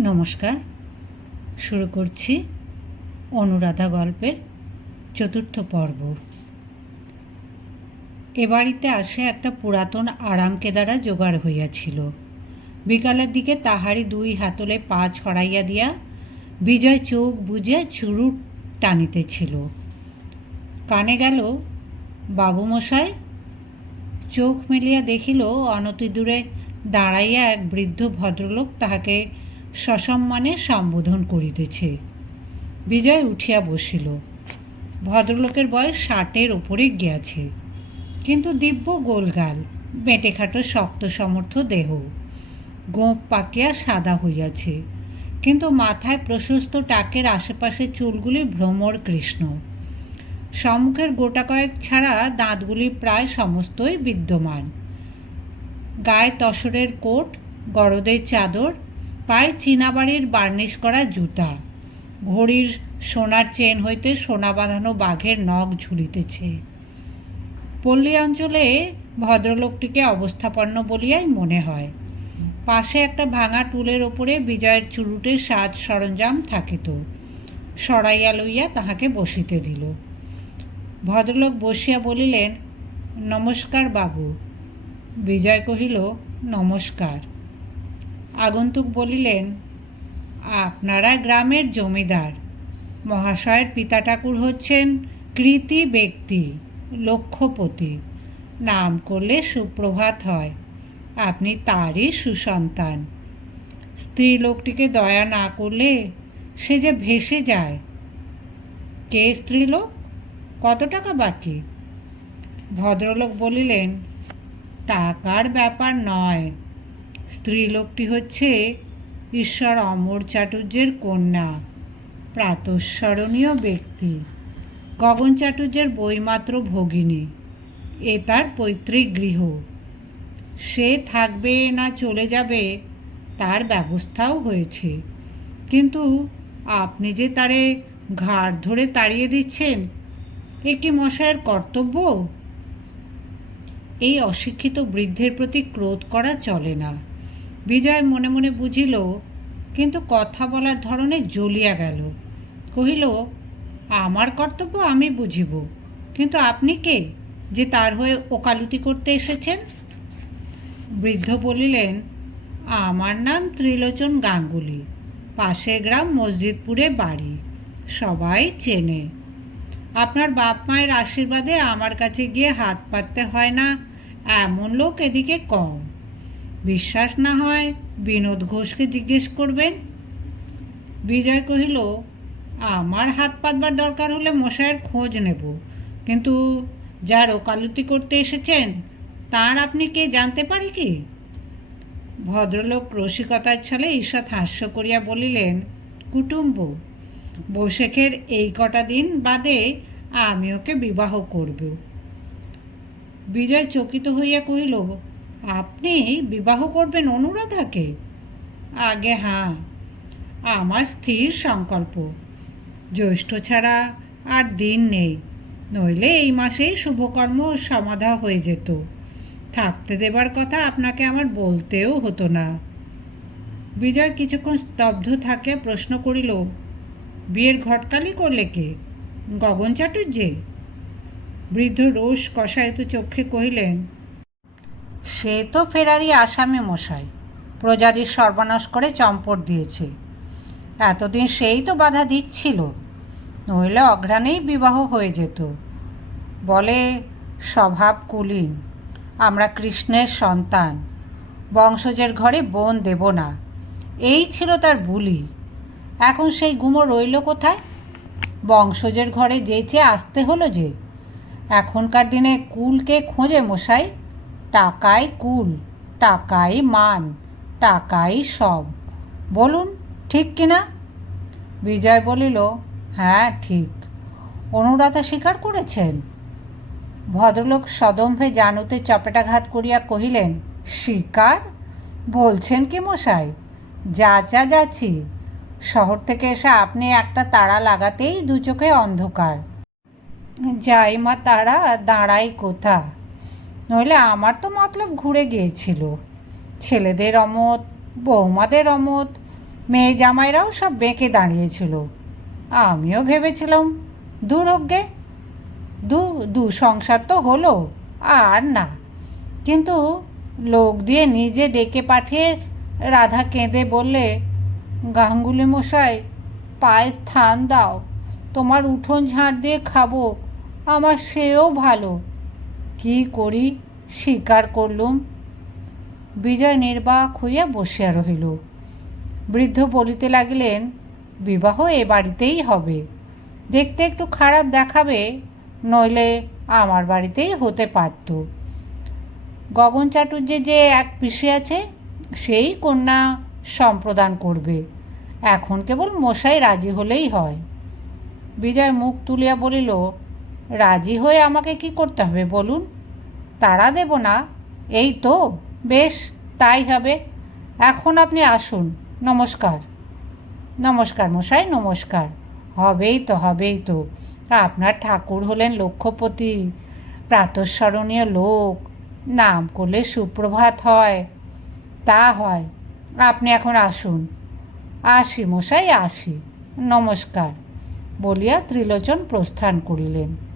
নমস্কার। শুরু করছি অনুরাধা গল্পের চতুর্থ পর্ব। এ বাড়িতে আসে একটা পুরাতন আরাম কেদারা জোগাড় হইয়াছিল। বিকালের দিকে তাহারই দুই হাতলে পা ছড়াইয়া দিয়া বিজয় চোখ বুঝে চুরু টানিতেছিল। কানে গেল, বাবুমশাই! চোখ মেলিয়া দেখিল অনতি দূরে দাঁড়াইয়া এক বৃদ্ধ ভদ্রলোক তাহাকে সসম্মানে সম্বোধন করিতেছে। বিজয় উঠিয়া বসিল। ভদ্রলোকের বয়স ষাটের ওপরে গিয়াছে। কিন্তু দিব্য গোলগাল বেঁটেখাটো শক্ত সমর্থ দেহ। গোঁপ পাকিয়া সাদা হইয়াছে। কিন্তু মাথায় প্রশস্ত টাকের আশেপাশে চুলগুলি ভ্রমর কৃষ্ণ। সম্মুখের গোটা কয়েক ছাড়া দাঁতগুলি প্রায় সমস্তই বিদ্যমান। গায়ে তসরের কোট, গরদের চাদর পায়ে চীনাবাড়ির বার্নিশ করা জুতা। ঘড়ির সোনার চেন হইতে সোনা বাঁধানো বাঘের নখ ঝুলিতেছে। পল্লী অঞ্চলে ভদ্রলোকটিকে অবস্থাপন্ন বলিয়াই মনে হয়। পাশে একটা ভাঙা টুলের ওপরে বিজয়ের চুরুটের সাজ সরঞ্জাম থাকিত। সরাইয়া লইয়া তাহাকে বসিতে দিল। ভদ্রলোক বসিয়া বলিলেন, নমস্কার বাবু। বিজয় কহিল, নমস্কার। আগন্তুক বলিলেন, আপনারা গ্রামের জমিদার। মহাশয়ের পিতা ঠাকুর হচ্ছেন কৃতি ব্যক্তি লক্ষ্যপতি নাম করলে সুপ্রভাত হয়। আপনি তারই সুসন্তান। স্ত্রী লোকটিকে দয়া না করলে সে যে ভেসে যায়। কে স্ত্রীলোক কত টাকা বাকি? ভদ্রলোক বলিলেন, টাকার ব্যাপার নয়। স্ত্রীলোকটি হচ্ছে ঈশ্বর অমর চাটুর্যের কন্যা, প্রাতঃস্মরণীয় ব্যক্তি। গগন চাটুর্যের বইমাত্র ভগিনী। এ তার পৈতৃক গৃহ। সে থাকবে না চলে যাবে তার ব্যবস্থাও হয়েছে। কিন্তু আপনি যে তারে ঘাড় ধরে তাড়িয়ে দিচ্ছেন, এ কি মশায়ের কর্তব্য? এই অশিক্ষিত বৃদ্ধের প্রতি ক্রোধ করা চলে না। বিজয় মনে মনে বুঝিল, কিন্তু কথা বলার ধরনে জ্বলিয়া গেল। কহিল, আমার কর্তব্য আমি বুঝিব, কিন্তু আপনি কে যে তার হয়ে ওকালতি করতে এসেছেন? বৃদ্ধ বলিলেন, আমার নাম ত্রিলোচন গাঙ্গুলি, পাশে গ্রাম মসজিদপুরে বাড়ি, সবাই চেনে। আপনার বাপ মায়ের আশীর্বাদে আমার কাছে গিয়ে হাত পাততে হয় না, এমন লোক এদিকে কম। বিশ্বাস না হয় বিনোদ ঘোষকে জিজ্ঞেস করবেন? বিজয় কহিল, আমার হাত পাতবার দরকার হলে মশাইয়ের খোঁজ নেব। কিন্তু যার ওকালতি করতে এসেছেন, তার আপনি কে জানতে পারি কি? ভদ্রলোক রসিকতার ছলে ঈষৎ হাস্য করিয়া বলিলেন, কুটুম্ব, বৈশাখের এই কটা দিন বাদে আমি ওকে বিবাহ করব। বিজয় চকিত হইয়া কহিল আপনি বিবাহ করবেন অনুরাধাকে? আগে হ্যাঁ আমার স্থির সংকল্প। জ্যৈষ্ঠ ছাড়া আর দিন নেই, নইলে এই মাসেই শুভকর্ম সমাধা হয়ে যেত। থাকতে দেবার কথা আপনাকে আমার বলতেও হতো না। বিজয় কিছুক্ষণ স্তব্ধ থাকে প্রশ্ন করিল, বিয়ের ঘটকালি করলে কে? গগন চাটুর্যে বৃদ্ধ রোষ কষায়িত চক্ষে কহিলেন সে তো ফেরারি আসামি মশাই। প্রজাতির সর্বনাশ করে চম্পট দিয়েছে। এতদিন সেই তো বাধা দিচ্ছিল, নইলে অঘ্রাণেই বিবাহ হয়ে যেত। বলে, স্বভাব কুলীন, আমরা কৃষ্ণের সন্তান, বংশজের ঘরে বোন দেব না। এই ছিল তার বুলি। এখন সেই গুমো রইল কোথায়? বংশজের ঘরে যেচে আসতে হলো যে, এখনকার দিনে কুলকে খোঁজে মশাই টাকাই কুল টাকাই মান টাকাই সব। বলুন, ঠিক কিনা বিজয় বলিল হ্যাঁ ঠিক। অনুরাধা স্বীকার করেছেন? ভদ্রলোক সদম্ভে জানুতে চপেটাঘাত করিয়া কহিলেন, স্বীকার? বলছেন কি মশাই? যা যা যাচ্ছি শহর থেকে এসে আপনি একটা তারা লাগাতেই দু চোখে অন্ধকার। যাই মা তারা, দাঁড়াই কোথা? নইলে আমার তো মতলব ঘুরে গিয়েছিল। ছেলেদের অমত, বৌমাদের অমত, মেয়ে জামাইরাও সব বেঁকে দাঁড়িয়েছিল। আমিও ভেবেছিলাম দূর হোকগে দু দু সংসার তো হলো, আর না। কিন্তু লোক দিয়ে নিজে ডেকে পাঠিয়ে রাধা কেঁদে বললে, গাঙ্গুলি মশাই, পায়ে স্থান দাও, তোমার উঠোন ঝাঁট দিয়ে খাব, আমার সেও ভালো। কি করি? স্বীকার করলুম। বিজয় নির্বাক হইয়া বসিয়া রহিল। বৃদ্ধ বলিতে লাগিলেন, বিবাহ এ বাড়িতেই হবে। দেখতে একটু খারাপ দেখাবে, নইলে আমার বাড়িতেই হতে পারত। গগন চাটুর্যে যে এক পিসি আছে, সেই কন্যা সম্প্রদান করবে। এখন কেবল মশাই রাজি হলেই হয়। বিজয় মুখ তুলিয়া বলিল রাজি হয়ে আমাকে কি করতে হবে বলুন? তারা দেব না। এই তো, বেশ, তাই হবে। এখন আপনি আসুন। নমস্কার। নমস্কার মশাই, নমস্কার। হবেই তো হবেই তো। আপনার ঠাকুর হলেন লক্ষ্যপতি প্রাতঃস্মরণীয় লোক। নাম করলে সুপ্রভাত হয়। তা হয়। আপনি এখন আসুন। আসি মশাই, আসি। নমস্কার। বলিয়া ত্রিলোচন প্রস্থান করিলেন।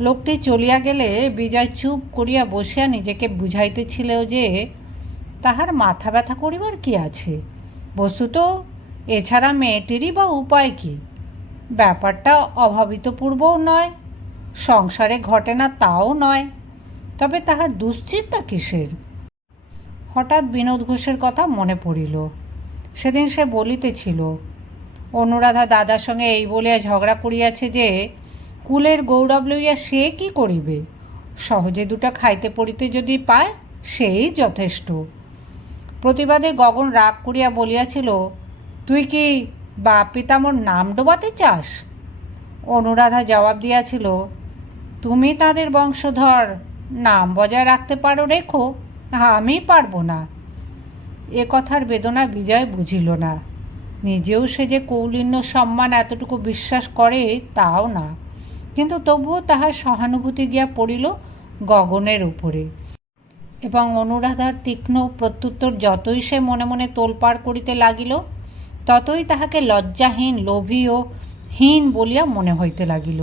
লোকটি চলিয়া গেলে বিজয় চুপ করিয়া বসিয়া নিজেকে বুঝাইতেছিল যে তাহার মাথা ব্যথা করিবার কি আছে? বস্তুত, এছাড়া মেয়েটিরই বা উপায় কি? ব্যাপারটা অভাবিতপূর্বও নয়, সংসারে ঘটে না তাও নয়, তবে তাহার দুশ্চিন্তা কিসের? হঠাৎ বিনোদ ঘোষের কথা মনে পড়িল। সেদিন সে বলিতেছিল, অনুরাধা দাদার সঙ্গে এই বলিয়া ঝগড়া করিয়াছে যে কুলের গৌরব লইয়া সে কি করিবে? সহজে দুটা খাইতে পড়িতে যদি পায়, সেই যথেষ্ট। প্রতিবাদে গগন রাগ করিয়া বলিয়াছিল, তুই কি বাপ পিতামর নাম ডোবাতে চাস? অনুরাধা জবাব দিয়াছিল, তুমি তাদের বংশধর, নাম বজায় রাখতে পারো রেখো, আমি পারব না। এ কথার বেদনা বিজয় বুঝিল না। নিজেও সে যে কৌলিন্য সম্মান এতটুকু বিশ্বাস করে, তাও না। কিন্তু তবুও তাহার সহানুভূতি গিয়া পড়িল গগনের উপরে। এবং অনুরাধার তীক্ষ্ণ প্রত্যুত্তর যতই সে মনে মনে তোলপাড় করিতে লাগিল, ততই তাহাকে লজ্জাহীন, লোভী ও হীন বলিয়া মনে হইতে লাগিল।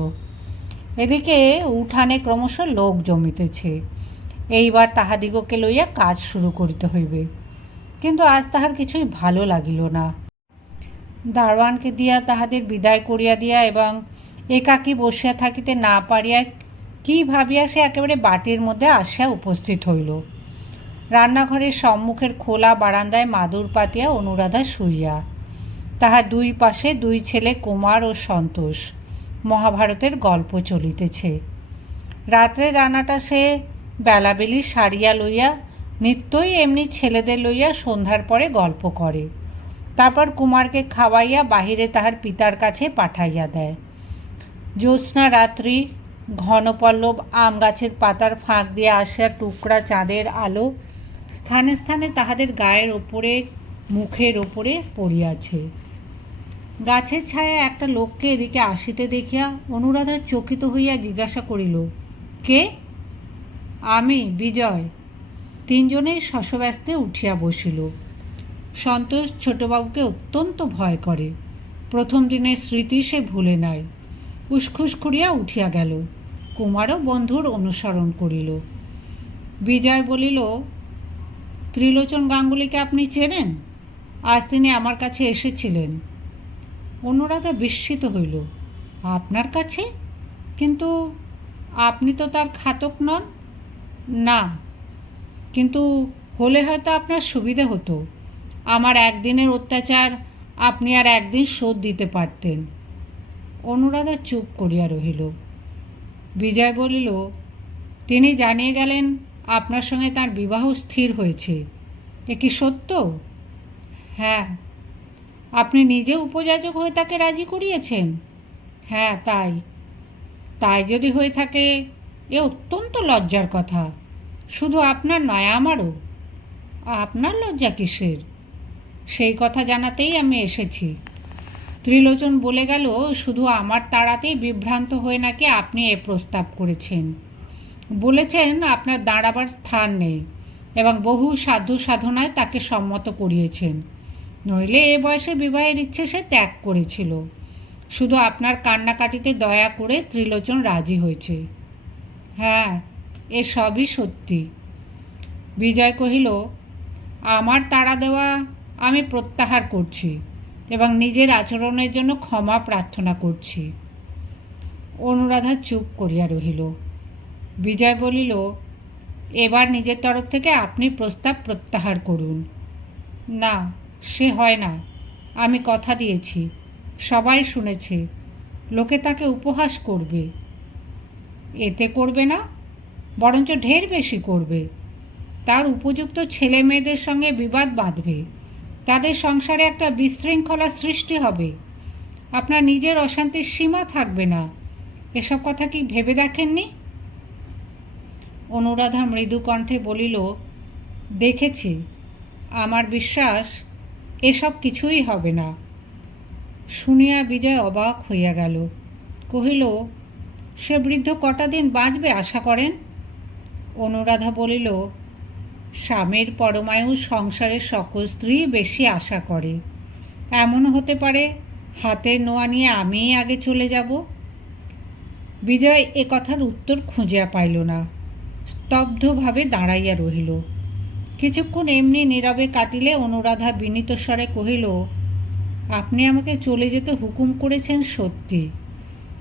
এদিকে উঠানে ক্রমশ লোক জমিতেছে। এইবার তাহাদিগকে লইয়া কাজ শুরু করিতে হইবে। কিন্তু আজ তাহার কিছুই ভালো লাগিল না। দারোয়ানকে দিয়া তাহাদের বিদায় করিয়া দিয়া এবং একাকী বসিয়া থাকিতে না পারিয়া কি ভাবিয়া সে একেবারে বাটির মধ্যে আসিয়া উপস্থিত হইল। রান্নাঘরের সম্মুখের খোলা বারান্দায় মাদুর পাতিয়া অনুরাধা শুইয়া। তাহার দুই পাশে দুই ছেলে কুমার ও সন্তোষ। মহাভারতের গল্প চলিতেছে। রাত্রে রান্নাটা সে বেলাবেলি সারিয়া লইয়া, নিত্যই এমনি ছেলেদের লইয়া সন্ধ্যার পরে গল্প করে। তারপর কুমারকে খাওয়াইয়া বাহিরে তাহার পিতার কাছে পাঠাইয়া দেয়। জ্যোৎস্না রাত্রি, ঘনপল্লব আম গাছের পাতার ফাঁক দিয়ে আসিয়া টুকরা চাঁদের আলো স্থানে স্থানে তাহাদের গায়ের ওপরে, মুখের ওপরে পড়িয়াছে। গাছের ছায়া একটা লোককে এদিকে আসিতে দেখিয়া অনুরাধা চকিত হইয়া জিজ্ঞাসা করিল, কে? আমি, বিজয়। তিনজনের শশব্যস্তে উঠিয়া বসিল। সন্তোষ ছোটবাবুকে অত্যন্ত ভয় করে। প্রথম দিনের স্মৃতি সে ভুলে নাই। উসখুস করিয়া উঠিয়া গেল। কুমারও বন্ধুর অনুসরণ করিল। বিজয় বলিল, ত্রিলোচন গাঙ্গুলিকে আপনি চেনেন? আজ তিনি আমার কাছে এসেছিলেন। অনুরাধা বিস্মিত হইল, আপনার কাছে? কিন্তু আপনি তো তার খাতক নন? না, কিন্তু হলে হয়তো আপনার সুবিধে হতো। আমার একদিনের অত্যাচার আপনি আর একদিন শোধ দিতে পারতেন। অনুরাধা চুপ করিয়া রহিল। বিজয় বলিল, তিনি জানিয়ে গেলেন আপনার সঙ্গে তার বিবাহ স্থির হয়েছে। এ কি সত্য? হ্যাঁ। আপনি নিজে উপযাচক হয়ে তাকে রাজি করিয়েছেন? হ্যাঁ তাই। তাই যদি হয়ে থাকে, এ অত্যন্ত লজ্জার কথা। শুধু আপনার নয়, আমারও। আপনার লজ্জা কিসের? সেই কথা জানাতেই আমি এসেছি। ত্রিলোচন বলে গেল, শুধু আমার তাড়াতেই বিভ্রান্ত হয়ে নাকি আপনি এ প্রস্তাব করেছেন? বলেছেন, আপনার দাঁড়াবার স্থান নেই এবং বহু সাধু সাধনায় তাকে সম্মত করিয়েছেন। নইলে এ বয়সে বিবাহের ইচ্ছে সে ত্যাগ করেছিল। শুধু আপনার কান্নাকাটিতে দয়া করে ত্রিলোচন রাজি হয়েছে। হ্যাঁ এ সবই সত্যি। বিজয় কহিল, আমার তাড়া দেওয়া আমি প্রত্যাহার করছি। এবং নিজের আচরণের জন্য ক্ষমা প্রার্থনা করছি। অনুরাধা চুপ করিয়া রহিল। বিজয় বলিল, এবার নিজের তরফ থেকে আপনি প্রস্তাব প্রত্যাহার করুন। না, সে হয় না। আমি কথা দিয়েছি। সবাই শুনেছে। লোকে তাকে উপহাস করবে। এতে করবে না, বরঞ্চ ঢের বেশি করবে। তার উপযুক্ত ছেলে মেয়েদের সঙ্গে বিবাদ বাঁধবে। তাদের সংসারে একটা বিশৃঙ্খলা সৃষ্টি হবে। আপনার নিজের অশান্তির সীমা থাকবে না। এসব কথা কি ভেবে দেখেননি? অনুরাধা মৃদু কণ্ঠে বলিল, দেখেছি। আমার বিশ্বাস, এসব কিছুই হবে না। শুনিয়া বিজয় অবাক হইয়া গেল। কহিল, সে বৃদ্ধ কটা দিন বাঁচবে আশা করেন? অনুরাধা বলিল স্বামীর পরমায়ু সংসারের সকল স্ত্রী বেশি আশা করে। এমন হতে পারে, হাতের নোয়া নিয়ে আমিই আগে চলে যাব। বিজয় এ কথার উত্তর খুঁজিয়া পাইল না। স্তব্ধভাবে দাঁড়াইয়া রহিল। কিছুক্ষণ এমনি নীরবে কাটিলে অনুরাধা বিনীত স্বরে কহিল, আপনি আমাকে চলে যেতে হুকুম করেছেন সত্যি,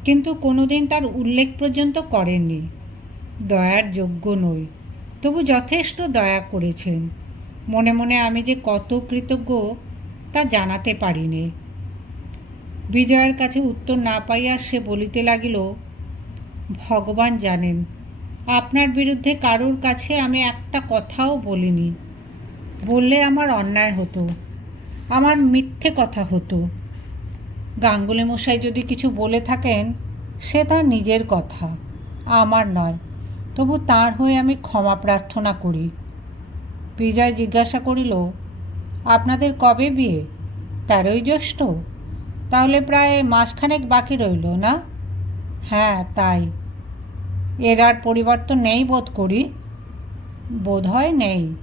কিন্তু কোনোদিন তার উল্লেখ পর্যন্ত করেননি। দয়ার যোগ্য নই। তবু যথেষ্ট দয়া করেছেন। মনে মনে আমি যে কত কৃতজ্ঞ, তা জানাতে পারিনি। বিজয়ের কাছে উত্তর না পাইয়া সে বলিতে লাগিল, ভগবান জানেন, আপনার বিরুদ্ধে কারোর কাছে আমি একটা কথাও বলিনি। বললে আমার অন্যায় হতো, আমার মিথ্যে কথা হতো। গাঙ্গুলি মশাই যদি কিছু বলে থাকেন, সে তার নিজের কথা, আমার নয়। তবু তার হয়ে আমি ক্ষমা প্রার্থনা করি। বিজয় জিজ্ঞাসা করিল, আপনাদের কবে বিয়ে? তেরোই জ্যৈষ্ঠ? তাহলে প্রায় মাসখানেক বাকি রইল, না? হ্যাঁ তাই। এর আর পরিবর্তন নেই বোধ করি? বোধ হয় নেই।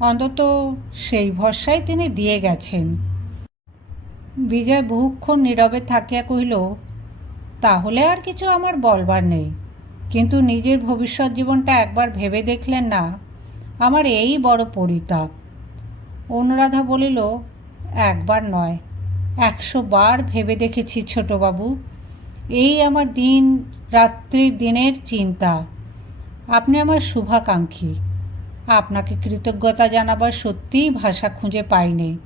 অন্তত সেই ভরসায় তিনি দিয়ে গেছেন। বিজয় বহুক্ষণ নীরবে থাকিয়া কহিল, তাহলে আর কিছু আমার বলবার নেই। কিন্তু নিজের ভবিষ্যৎ জীবনটা একবার ভেবে দেখলেন না। আমার এই বড় পরিতাপ। অনুরাধা বলিল, একবার নয়, একশো বার ভেবে দেখেছি ছোটবাবু। এই আমার দিন, রাত্রির দিনের চিন্তা। আপনি আমার শুভাকাঙ্ক্ষী। আপনাকে কৃতজ্ঞতা জানাবার সত্যিই ভাষা খুঁজে পাইনি।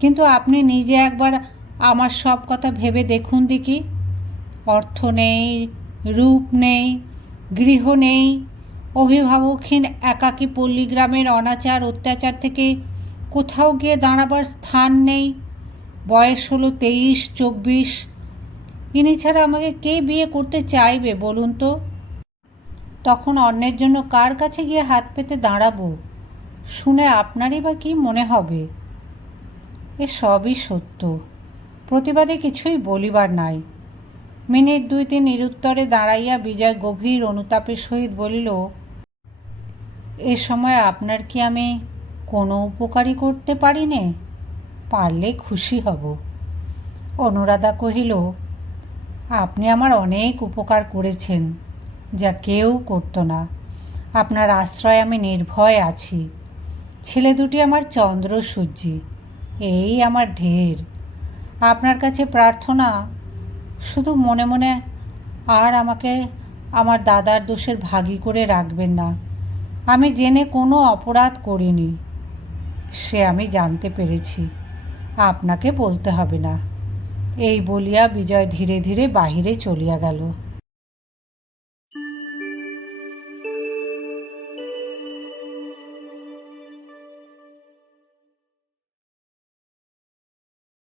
কিন্তু আপনি নিজে একবার আমার সব কথা ভেবে দেখুন দেখি। অর্থ নেই, রূপ নেই গৃহ নেই। অভিভাবকহীন একাকী পল্লীগ্রামের অনাচার অত্যাচার থেকে কোথাও গিয়ে দাঁড়াবার স্থান নেই। বয়স হলো তেইশ, চব্বিশ। ইনি ছাড়া আমাকে কে বিয়ে করতে চাইবে বলুন তো? তখন অন্যের জন্য কার কাছে গিয়ে হাত পেতে দাঁড়াবো? শুনে আপনারই বা কী মনে হবে? এ সবই সত্য। প্রতিবাদে কিছুই বলিবার নাই। মিনিট দুই তিন নিরুত্তরে দাঁড়াইয়া বিজয় গভীর অনুতাপের সহিত বলিল, এ সময় আপনার কি আমি কোনো উপকারই করতে পারি নে? পারলে খুশি হব। অনুরাধা কহিল, আপনি আমার অনেক উপকার করেছেন, যা কেউ করতো না। আপনার আশ্রয় আমি নির্ভয় আছি। ছেলে দুটি আমার চন্দ্র সূর্যি এই আমার ঢের। আপনার কাছে প্রার্থনা শুধু মনে মনে আর আমাকে আমার দাদার দোষের ভাগি করে রাখবেন না। আমি জেনে কোনো অপরাধ করিনি। সে আমি জানতে পেরেছি। আপনাকে বলতে হবে না। এই বলিয়া বিজয় ধীরে ধীরে বাহিরে চলিয়া গেল।